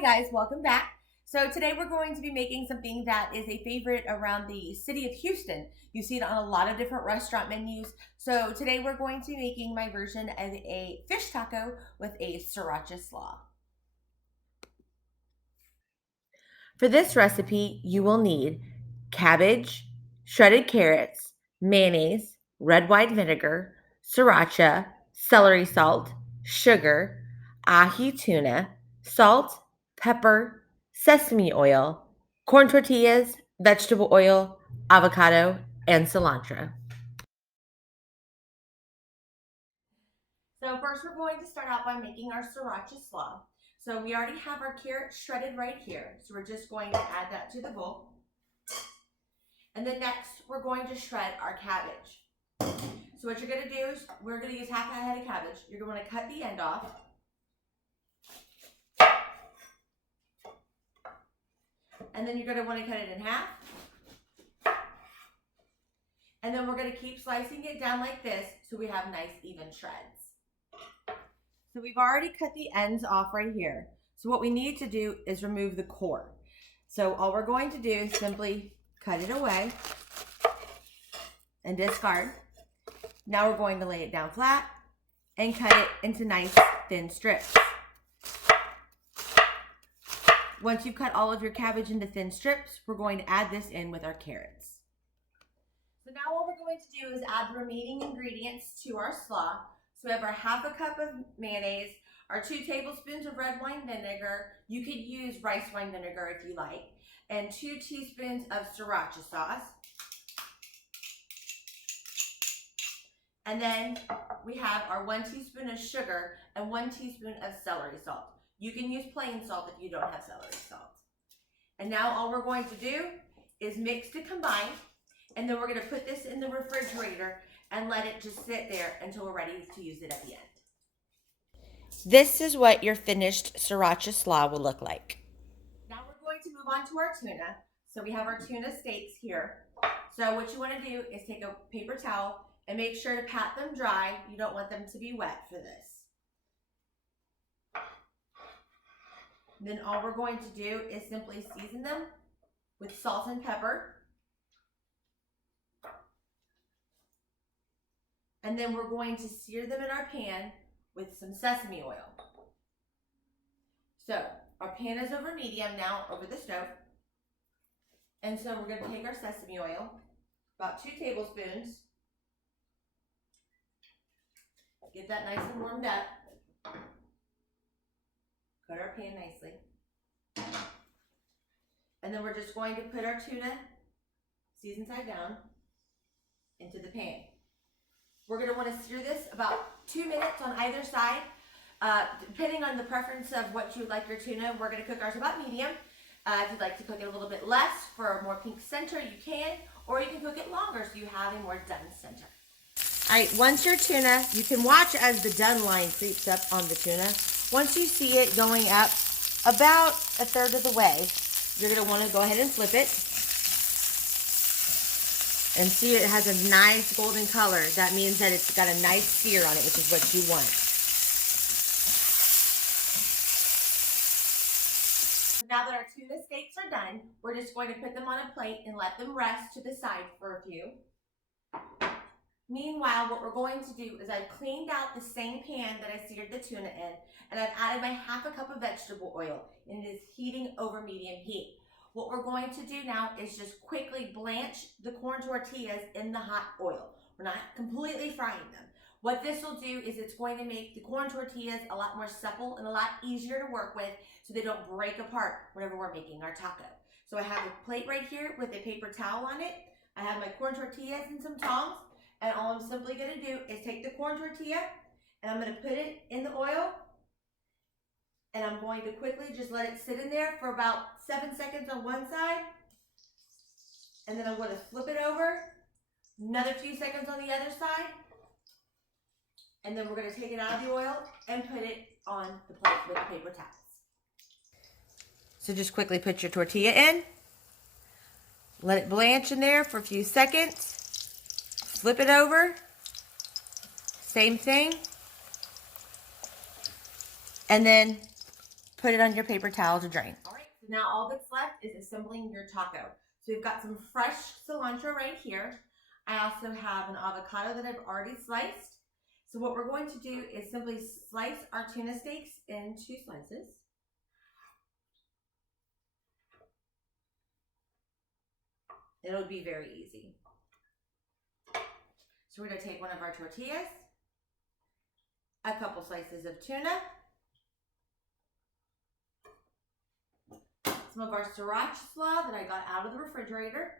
Hi guys, welcome back. So today we're going to be making something that is a favorite around the city of Houston. You see it on a lot of different restaurant menus. So today we're going to be making my version of a fish taco with a Sriracha slaw. For this recipe, you will need cabbage, shredded carrots, mayonnaise, red wine vinegar, sriracha, celery salt, sugar, ahi tuna, salt, pepper, sesame oil, corn tortillas, vegetable oil, avocado, and cilantro. So first we're going to start out by making our sriracha slaw. So we already have our carrot shredded right here. So we're just going to add that to the bowl. And then next, we're going to shred our cabbage. So what you're going to do is, we're going to use half a head of cabbage. You're going to cut the end off. And then you're going to want to cut it in half. And then we're going to keep slicing it down like this so we have nice even shreds. So we've already cut the ends off right here. So what we need to do is remove the core. So all we're going to do is simply cut it away and discard. Now we're going to lay it down flat and cut it into nice thin strips. Once you've cut all of your cabbage into thin strips, we're going to add this in with our carrots. So now what we're going to do is add the remaining ingredients to our slaw. So we have our half a cup of mayonnaise, our 2 tablespoons of red wine vinegar. You could use rice wine vinegar if you like, and 2 teaspoons of sriracha sauce. And then we have our 1 teaspoon of sugar and 1 teaspoon of celery salt. You can use plain salt if you don't have celery salt. And now all we're going to do is mix to combine, and then we're going to put this in the refrigerator and let it just sit there until we're ready to use it at the end. This is what your finished sriracha slaw will look like. Now we're going to move on to our tuna. So we have our tuna steaks here. So what you want to do is take a paper towel and make sure to pat them dry. You don't want them to be wet for this. Then all we're going to do is simply season them with salt and pepper. And then we're going to sear them in our pan with some sesame oil. So our pan is over medium now, over the stove. And so we're going to take our sesame oil, about 2 tablespoons. Get that nice and warmed up. Coat our pan nicely. And then we're just going to put our tuna, seasoned side down, into the pan. We're going to want to sear this about 2 minutes on either side. Depending on the preference of what you would like your tuna, we're going to cook ours about medium. If you'd like to cook it a little bit less for a more pink center, you can. Or you can cook it longer so you have a more done center. All right, once your tuna, you can watch as the done line creeps up on the tuna. Once you see it going up about 1/3 of the way, you're going to want to go ahead and flip it. And see, it has a nice golden color. That means that it's got a nice sear on it, which is what you want. Now that our tuna steaks are done, we're just going to put them on a plate and let them rest to the side for a few. Meanwhile, what we're going to do is I've cleaned out the same pan that I seared the tuna in, and I've added my half a cup of vegetable oil, and it is heating over medium heat. What we're going to do now is just quickly blanch the corn tortillas in the hot oil. We're not completely frying them. What this will do is it's going to make the corn tortillas a lot more supple and a lot easier to work with so they don't break apart whenever we're making our taco. So I have a plate right here with a paper towel on it. I have my corn tortillas and some tongs. And all I'm simply going to do is take the corn tortilla and I'm going to put it in the oil. And I'm going to quickly just let it sit in there for about 7 seconds on one side. And then I'm going to flip it over, another few seconds on the other side. And then we're going to take it out of the oil and put it on the plate with the paper towels. So just quickly put your tortilla in. Let it blanch in there for a few seconds. Flip it over. Same thing. And then put it on your paper towel to drain. All right, so now all that's left is assembling your taco. So we've got some fresh cilantro right here. I also have an avocado that I've already sliced. So what we're going to do is simply slice our tuna steaks in 2 slices. It'll be very easy. So we're going to take one of our tortillas, a couple slices of tuna, some of our Sriracha slaw that I got out of the refrigerator,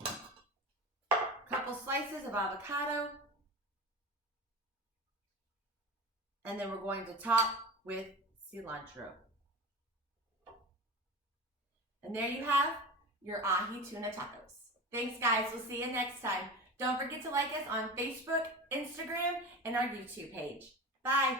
a couple slices of avocado, and then we're going to top with cilantro. And there you have your Ahi Tuna Tacos. Thanks guys, we'll see you next time. Don't forget to like us on Facebook, Instagram, and our YouTube page. Bye.